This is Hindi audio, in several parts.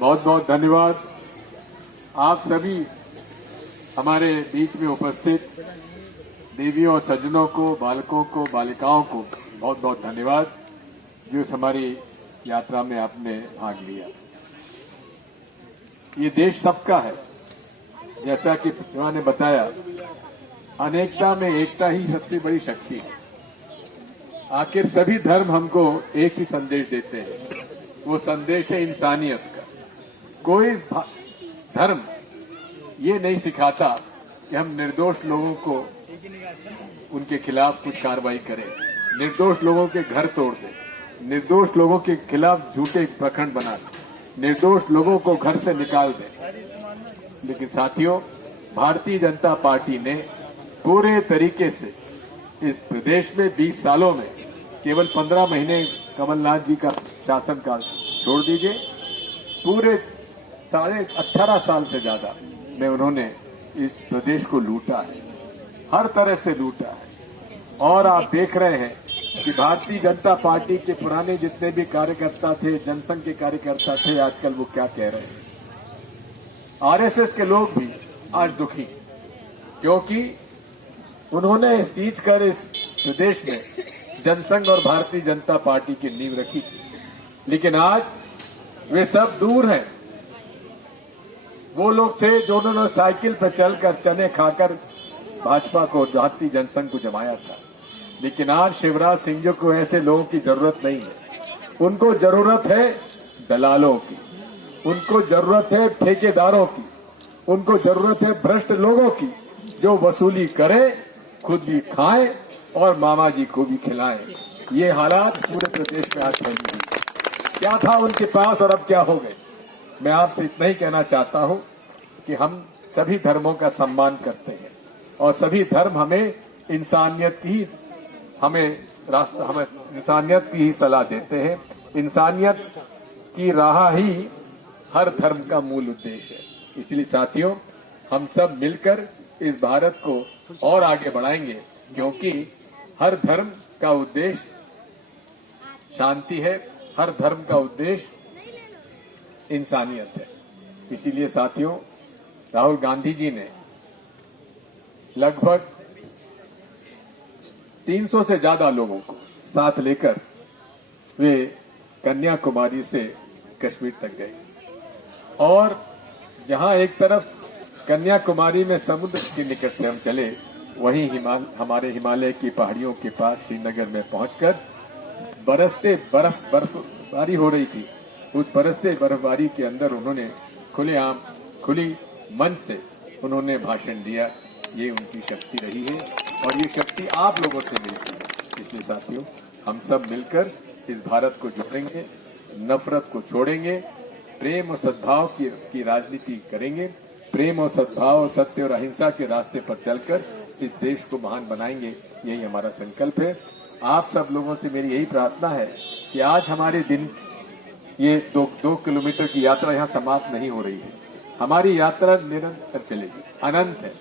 बहुत बहुत धन्यवाद। आप सभी हमारे बीच में उपस्थित देवियों और सज्जनों को, बालकों को, बालिकाओं को बहुत बहुत धन्यवाद जो इस हमारी यात्रा में आपने भाग लिया। ये देश सबका है, जैसा कि प्रतिभा ने बताया, अनेकता में एकता ही सबसे बड़ी शक्ति है। आखिर सभी धर्म हमको एक ही संदेश देते हैं, वो संदेश है इंसानियत का। कोई धर्म ये नहीं सिखाता कि हम निर्दोष लोगों को उनके खिलाफ कुछ कार्रवाई करें, निर्दोष लोगों के घर तोड़ दें, निर्दोष लोगों के खिलाफ झूठे प्रकरण बना दें, निर्दोष लोगों को घर से निकाल दें। लेकिन साथियों, भारतीय जनता पार्टी ने पूरे तरीके से इस प्रदेश में 20 सालों में केवल 15 महीने कमलनाथ जी का शासनकाल छोड़ दीजिए, पूरे 18.5 साल से ज्यादा में उन्होंने इस प्रदेश को लूटा है, हर तरह से लूटा है। और आप देख रहे हैं कि भारतीय जनता पार्टी के पुराने जितने भी कार्यकर्ता थे, जनसंघ के कार्यकर्ता थे, आजकल वो क्या कह रहे हैं। आरएसएस के लोग भी आज दुखी, क्योंकि उन्होंने सींच कर इस प्रदेश में जनसंघ और भारतीय जनता पार्टी की नींव रखी थी, लेकिन आज वे सब दूर हैं। वो लोग थे जो उन्होंने साइकिल पर चलकर चने खाकर भाजपा को, भारतीय जनसंघ को जमाया था। लेकिन आज शिवराज सिंह जी को ऐसे लोगों की जरूरत नहीं है। उनको जरूरत है दलालों की, उनको जरूरत है ठेकेदारों की, उनको जरूरत है भ्रष्ट लोगों की जो वसूली करें, खुद भी खाएं और मामा जी को भी खिलाएं। ये हालात पूरे प्रदेश में आज बनी हुई। क्या था उनके पास और अब क्या हो गए। मैं आपसे इतना ही कहना चाहता हूं कि हम सभी धर्मों का सम्मान करते हैं और सभी धर्म हमें इंसानियत की ही सलाह देते हैं। इंसानियत की राह ही हर धर्म का मूल उद्देश्य है। इसलिए साथियों, हम सब मिलकर इस भारत को और आगे बढ़ाएंगे, क्योंकि हर धर्म का उद्देश्य शांति है, हर धर्म का उद्देश्य इंसानियत है। इसीलिए साथियों, राहुल गांधी जी ने लगभग 300 से ज्यादा लोगों को साथ लेकर वे कन्याकुमारी से कश्मीर तक गए, और जहां एक तरफ कन्याकुमारी में समुद्र के निकट से हम चले, वहीं हमारे हिमालय की पहाड़ियों के पास श्रीनगर में पहुंचकर बरसते बर्फबारी हो रही थी। उस बरसते बर्फबारी के अंदर उन्होंने खुलेआम, खुली मन से उन्होंने भाषण दिया। ये उनकी शक्ति रही है और ये शक्ति आप लोगों से मिलती है। इसलिए साथियों, हम सब मिलकर इस भारत को जोड़ेंगे, नफरत को छोड़ेंगे, प्रेम और सद्भाव की राजनीति करेंगे, प्रेम और सद्भाव, सत्य और अहिंसा के रास्ते पर चलकर इस देश को महान बनाएंगे। यही हमारा संकल्प है। आप सब लोगों से मेरी यही प्रार्थना है कि आज हमारे दिन ये 2 किलोमीटर की यात्रा यहाँ समाप्त नहीं हो रही है। हमारी यात्रा निरंतर चलेगी, अनंत है।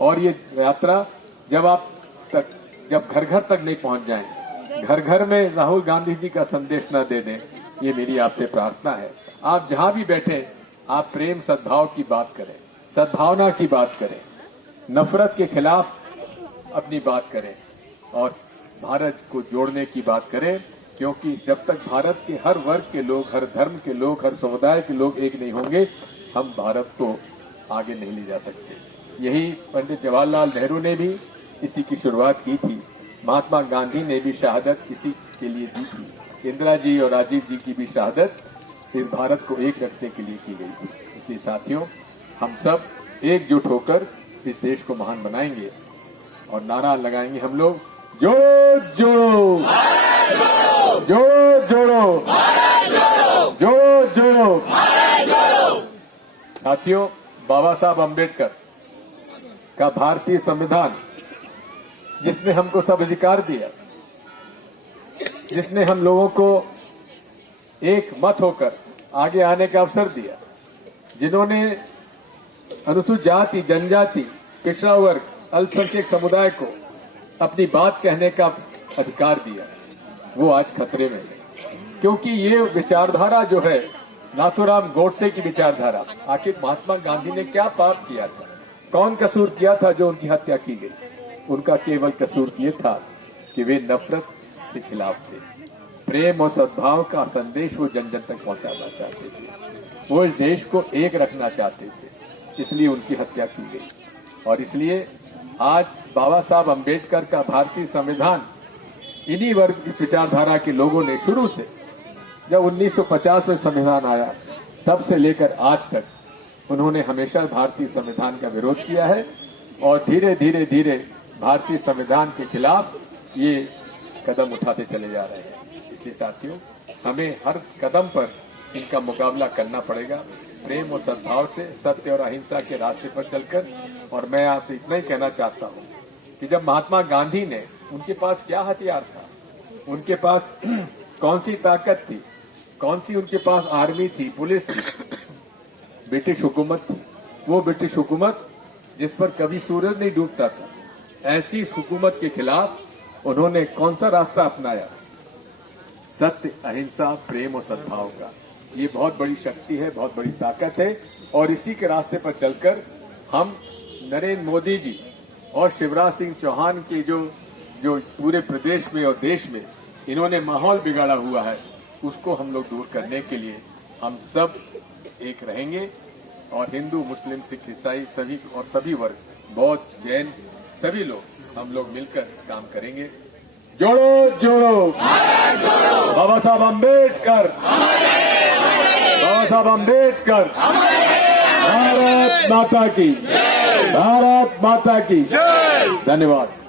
और ये यात्रा जब घर घर तक नहीं पहुंच जाए, घर घर में राहुल गांधी जी का संदेश न दे दें, ये मेरी आपसे प्रार्थना है। आप जहां भी बैठे, आप प्रेम सद्भाव की बात करें, सद्भावना की बात करें, नफरत के खिलाफ अपनी बात करें और भारत को जोड़ने की बात करें, क्योंकि जब तक भारत के हर वर्ग के लोग, हर धर्म के लोग, हर समुदाय के लोग एक नहीं होंगे, हम भारत को आगे नहीं ले जा सकते। यही पंडित जवाहरलाल नेहरू ने भी इसी की शुरुआत की थी। महात्मा गांधी ने भी शहादत इसी के लिए दी थी। इंदिरा जी और राजीव जी की भी शहादत इस भारत को एक रखने के लिए की गई थी। इसलिए साथियों, हम सब एकजुट होकर इस देश को महान बनाएंगे और नारा लगाएंगे हम लोग, जोड़ो जोड़ो, जोड़ो जोड़ो, जोड़ो जोड़ो। साथियों, बाबा साहब अम्बेडकर का भारतीय संविधान, जिसने हमको सब अधिकार दिया, जिसने हम लोगों को एक मत होकर आगे आने का अवसर दिया, जिन्होंने अनुसूचित जाति, जनजाति, पिछड़ा वर्ग, अल्पसंख्यक समुदाय को अपनी बात कहने का अधिकार दिया, वो आज खतरे में है। क्योंकि ये विचारधारा जो है, नाथूराम गोडसे की विचारधारा, आखिर महात्मा गांधी ने क्या पाप किया था, कौन कसूर किया था जो उनकी हत्या की गई? उनका केवल कसूर ये था कि वे नफरत के खिलाफ थे, प्रेम और सद्भाव का संदेश वो जन जन तक पहुंचाना चाहते थे, वो इस देश को एक रखना चाहते थे, इसलिए उनकी हत्या की गई। और इसलिए आज बाबा साहब अम्बेडकर का भारतीय संविधान इन्हीं वर्ग की विचारधारा के लोगों ने शुरू से, जब 1950 में संविधान आया तब से लेकर आज तक उन्होंने हमेशा भारतीय संविधान का विरोध किया है और धीरे धीरे धीरे भारतीय संविधान के खिलाफ ये कदम उठाते चले जा रहे हैं। इसलिए साथियों, हमें हर कदम पर इनका मुकाबला करना पड़ेगा, प्रेम और सद्भाव से, सत्य और अहिंसा के रास्ते पर चलकर। और मैं आपसे इतना ही कहना चाहता हूं कि जब महात्मा गांधी ने, उनके पास क्या हथियार था, उनके पास कौन सी ताकत थी, कौन सी उनके पास आर्मी थी, पुलिस थी? ब्रिटिश हुकूमत थी। वो ब्रिटिश हुकूमत जिस पर कभी सूरज नहीं डूबता था, ऐसी हुकूमत के खिलाफ उन्होंने कौन सा रास्ता अपनाया? सत्य, अहिंसा, प्रेम और सद्भाव का। ये बहुत बड़ी शक्ति है, बहुत बड़ी ताकत है। और इसी के रास्ते पर चलकर हम नरेंद्र मोदी जी और शिवराज सिंह चौहान के जो पूरे प्रदेश में और देश में इन्होंने माहौल बिगाड़ा हुआ है, उसको हम लोग दूर करने के लिए हम सब एक रहेंगे। और हिंदू, मुस्लिम, सिख, ईसाई सभी वर्ग, बौद्ध, जैन, सभी लोग हम लोग मिलकर काम करेंगे। जोड़ो जोड़ो बाबा साहब अम्बेडकर, बाबा साहब अम्बेडकर, भारत माता की, भारत माता की। धन्यवाद।